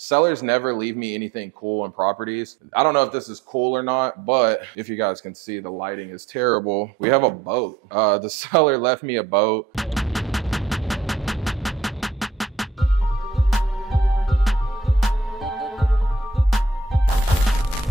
Sellers never leave me anything cool in properties. I don't know if this is cool or not, but if you guys can see, the lighting is terrible. We have a boat. The seller left me a boat.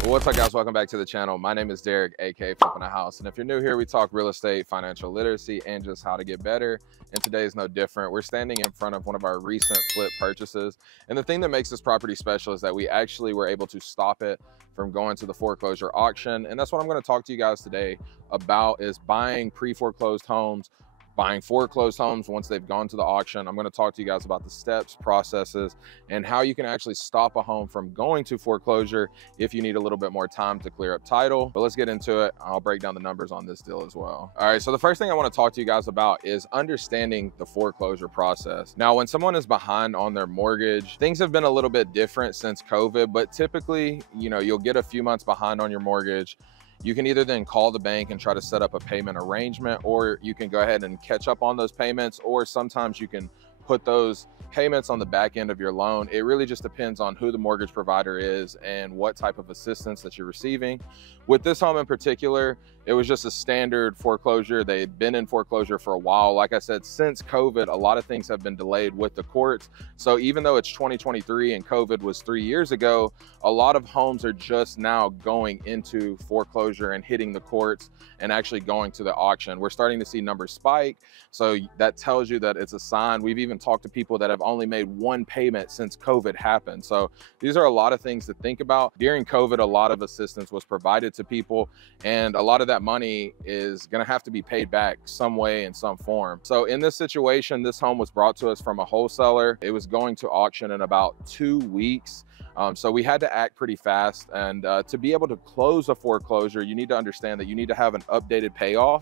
What's up, guys? Welcome back to the channel. My name is Derek, aka Flippingahouse, and if you're new here, we talk real estate, financial literacy, and just how to get better. And today is no different. We're standing in front of one of our recent flip purchases, and the thing that makes this property special is that we actually were able to stop it from going to the foreclosure auction. And that's what I'm going to talk to you guys today about, is buying pre-foreclosed homes, buying foreclosed homes once they've gone to the auction. I'm going to talk to you guys about the steps, processes, and how you can actually stop a home from going to foreclosure if you need a little bit more time to clear up title. But let's get into it. I'll break down the numbers on this deal as well. All right, so the first thing I want to talk to you guys about is understanding the foreclosure process. Now, when someone is behind on their mortgage, things have been a little bit different since COVID, but typically, you'll get a few months behind on your mortgage. You can either then call the bank and try to set up a payment arrangement, or you can go ahead and catch up on those payments, or sometimes you can put those payments on the back end of your loan. It really just depends on who the mortgage provider is and what type of assistance that you're receiving. With this home in particular, it was just a standard foreclosure. They'd been in foreclosure for a while. Like I said, since COVID, a lot of things have been delayed with the courts. So even though it's 2023 and COVID was 3 years ago, a lot of homes are just now going into foreclosure and hitting the courts and actually going to the auction. We're starting to see numbers spike. So that tells you that it's a sign. We've even talked to people that have only made one payment since COVID happened. So these are a lot of things to think about. During COVID, a lot of assistance was provided to people, and a lot of that money is going to have to be paid back some way in some form. So in this situation, this home was brought to us from a wholesaler. It was going to auction in about 2 weeks. So we had to act pretty fast. And to be able to close a foreclosure, you need to understand that you need to have an updated payoff.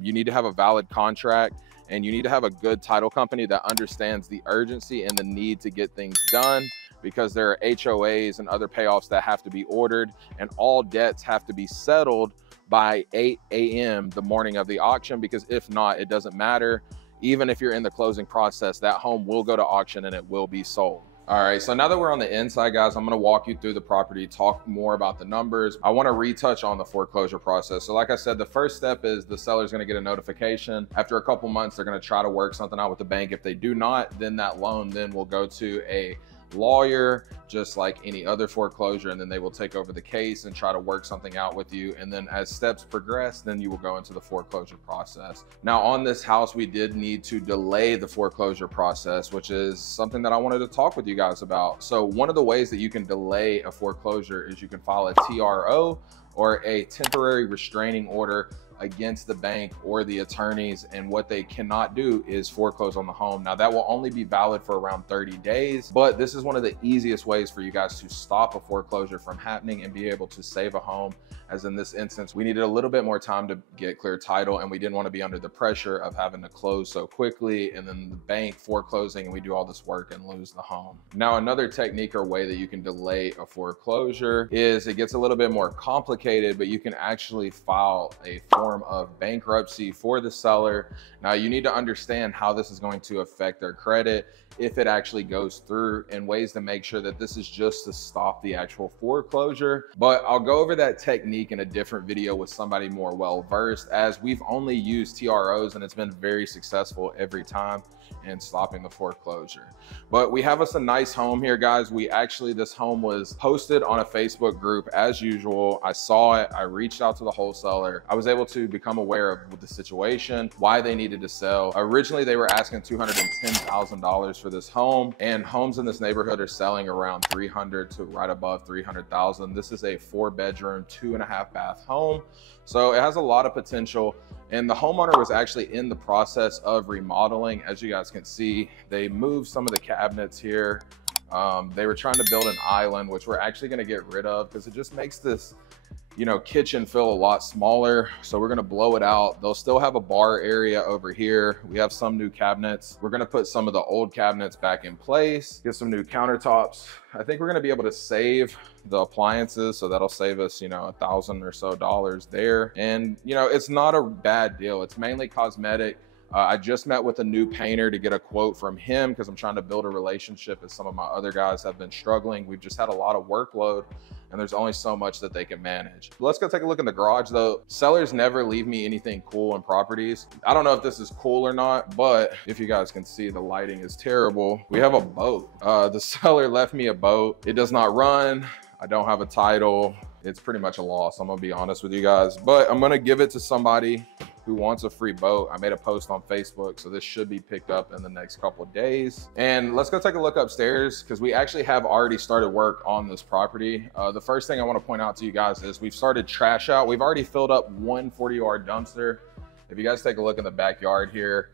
You need to have a valid contract, and you need to have a good title company that understands the urgency and the need to get things done, because there are HOAs and other payoffs that have to be ordered, and all debts have to be settled by 8 a.m. the morning of the auction, because if not, it doesn't matter. Even if you're in the closing process, that home will go to auction and it will be sold. All right, so now that we're on the inside, guys, I'm gonna walk you through the property, talk more about the numbers. I wanna retouch on the foreclosure process. So like I said, the first step is the seller's gonna get a notification. After a couple months, they're gonna try to work something out with the bank. If they do not, then that loan then will go to a lawyer, just like any other foreclosure, and then they will take over the case and try to work something out with you. And then as steps progress, then you will go into the foreclosure process. Now on this house, we did need to delay the foreclosure process, which is something that I wanted to talk with you guys about. So one of the ways that you can delay a foreclosure is you can file a TRO, or a temporary restraining order, against the bank or the attorneys, and what they cannot do is foreclose on the home. Now that will only be valid for around 30 days, but this is one of the easiest ways for you guys to stop a foreclosure from happening and be able to save a home. As in this instance, we needed a little bit more time to get clear title, and we didn't want to be under the pressure of having to close so quickly, and then the bank foreclosing, and we do all this work and lose the home. Now, another technique or way that you can delay a foreclosure is, it gets a little bit more complicated, but you can actually file a form of bankruptcy for the seller. Now, you need to understand how this is going to affect their credit if it actually goes through, and ways to make sure that this is just to stop the actual foreclosure. But I'll go over that technique in a different video with somebody more well-versed, as we've only used TROs and it's been very successful every time in stopping the foreclosure. But we have us a nice home here, guys. This home was posted on a Facebook group as usual. I saw it, I reached out to the wholesaler. I was able to become aware of the situation, why they needed to sell. Originally, they were asking $210,000 for this home, and homes in this neighborhood are selling around 300 to right above 300,000. This is a 4-bedroom, 2.5 bath home. So it has a lot of potential. And the homeowner was actually in the process of remodeling. As you guys can see, they moved some of the cabinets here. They were trying to build an island, which we're actually gonna get rid of, because it just makes this kitchen feel a lot smaller. So we're gonna blow it out. They'll still have a bar area over here. We have some new cabinets. We're gonna put some of the old cabinets back in place, get some new countertops. I think we're gonna be able to save the appliances, so that'll save us, $1,000 or so there. And it's not a bad deal. It's mainly cosmetic. I just met with a new painter to get a quote from him because I'm trying to build a relationship as some of my other guys have been struggling. We've just had a lot of workload and there's only so much that they can manage. Let's go take a look in the garage though. Sellers never leave me anything cool in properties. I don't know if this is cool or not, but if you guys can see, the lighting is terrible. We have a boat. The seller left me a boat. It does not run. I don't have a title. It's pretty much a loss, I'm gonna be honest with you guys, but I'm gonna give it to somebody who wants a free boat. I made a post on Facebook, so this should be picked up in the next couple of days. And let's go take a look upstairs because we actually have already started work on this property. The first thing I want to point out to you guys is we've started trash out. We've already filled up one 40-yard dumpster. If you guys take a look in the backyard here,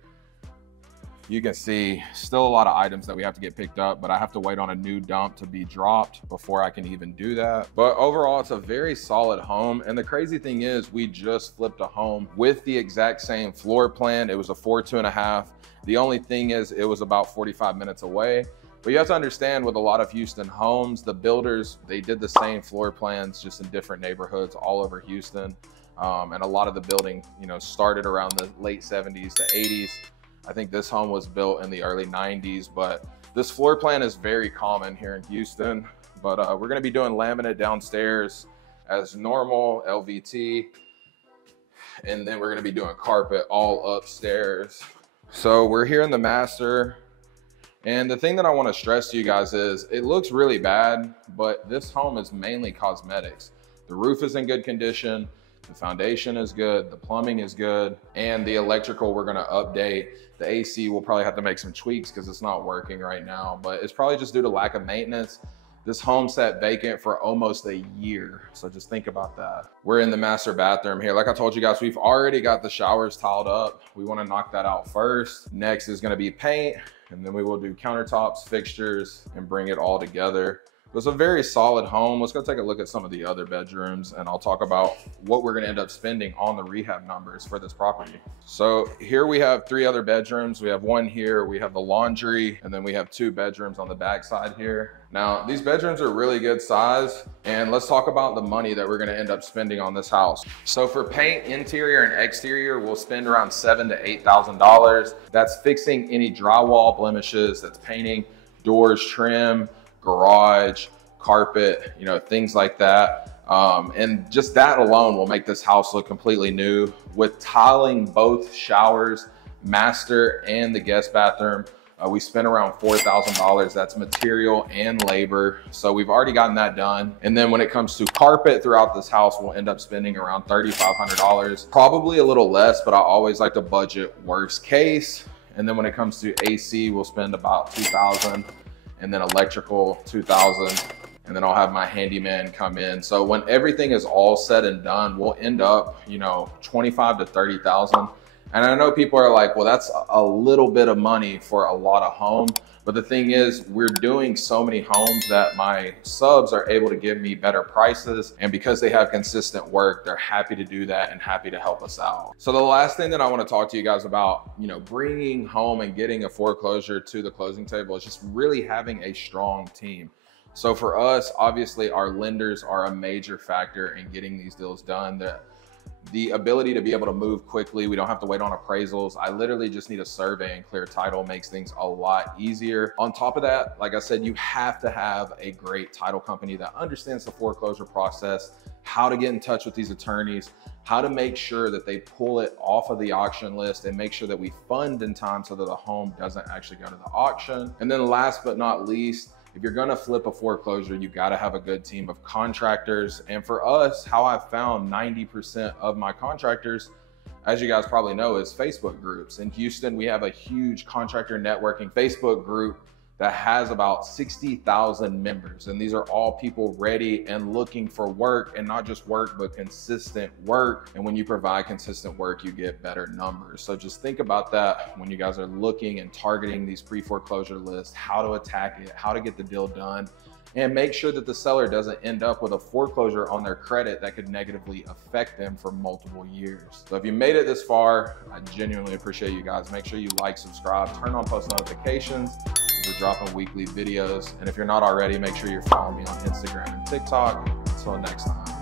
you can see still a lot of items that we have to get picked up, but I have to wait on a new dump to be dropped before I can even do that. But overall, it's a very solid home. And the crazy thing is we just flipped a home with the exact same floor plan. It was a 4 2.5. The only thing is it was about 45 minutes away. But you have to understand with a lot of Houston homes, the builders, they did the same floor plans just in different neighborhoods all over Houston. And a lot of the building, started around the late 70s to 80s. I think this home was built in the early 90s, but this floor plan is very common here in Houston. But we're gonna be doing laminate downstairs as normal, LVT. And then we're gonna be doing carpet all upstairs. So we're here in the master. And the thing that I wanna stress to you guys is it looks really bad, but this home is mainly cosmetics. The roof is in good condition. The foundation is good, the plumbing is good, and the electrical we're gonna update. The AC will probably have to make some tweaks because it's not working right now, but it's probably just due to lack of maintenance. This home sat vacant for almost a year, so just think about that. We're in the master bathroom here. Like I told you guys, we've already got the showers tiled up. We wanna knock that out first. Next is gonna be paint, and then we will do countertops, fixtures, and bring it all together. It's a very solid home. Let's go take a look at some of the other bedrooms and I'll talk about what we're gonna end up spending on the rehab numbers for this property. So here we have 3 other bedrooms. We have one here, we have the laundry, and then we have 2 bedrooms on the back side here. Now, these bedrooms are really good size, and let's talk about the money that we're gonna end up spending on this house. So for paint, interior and exterior, we'll spend around $7,000 to $8,000. That's fixing any drywall blemishes, that's painting, doors, trim, garage, carpet, things like that. And just that alone will make this house look completely new. With tiling both showers, master and the guest bathroom, we spent around $4,000. That's material and labor. So we've already gotten that done. And then when it comes to carpet throughout this house, we'll end up spending around $3,500. Probably a little less, but I always like to budget worst case. And then when it comes to AC, we'll spend about $2,000. And then electrical, $2,000, and then I'll have my handyman come in. So when everything is all said and done, we'll end up, $25,000 to $30,000. And I know people are like, well, that's a little bit of money for a lot of home. But the thing is, we're doing so many homes that my subs are able to give me better prices. And because they have consistent work, they're happy to do that and happy to help us out. So the last thing that I want to talk to you guys about, bringing home and getting a foreclosure to the closing table is just really having a strong team. So for us, obviously our lenders are a major factor in getting these deals done. The ability to be able to move quickly. We don't have to wait on appraisals. I literally just need a survey and clear title makes things a lot easier. On top of that, like I said, you have to have a great title company that understands the foreclosure process, how to get in touch with these attorneys, how to make sure that they pull it off of the auction list and make sure that we fund in time so that the home doesn't actually go to the auction. And then last but not least, if you're gonna flip a foreclosure, you gotta have a good team of contractors. And for us, how I've found 90% of my contractors, as you guys probably know, is Facebook groups. In Houston, we have a huge contractor networking Facebook group that has about 60,000 members. And these are all people ready and looking for work, and not just work, but consistent work. And when you provide consistent work, you get better numbers. So just think about that when you guys are looking and targeting these pre-foreclosure lists, how to attack it, how to get the deal done, and make sure that the seller doesn't end up with a foreclosure on their credit that could negatively affect them for multiple years. So if you made it this far, I genuinely appreciate you guys. Make sure you like, subscribe, turn on post notifications. We're dropping weekly videos. And if you're not already, make sure you're following me on Instagram and TikTok. Until next time.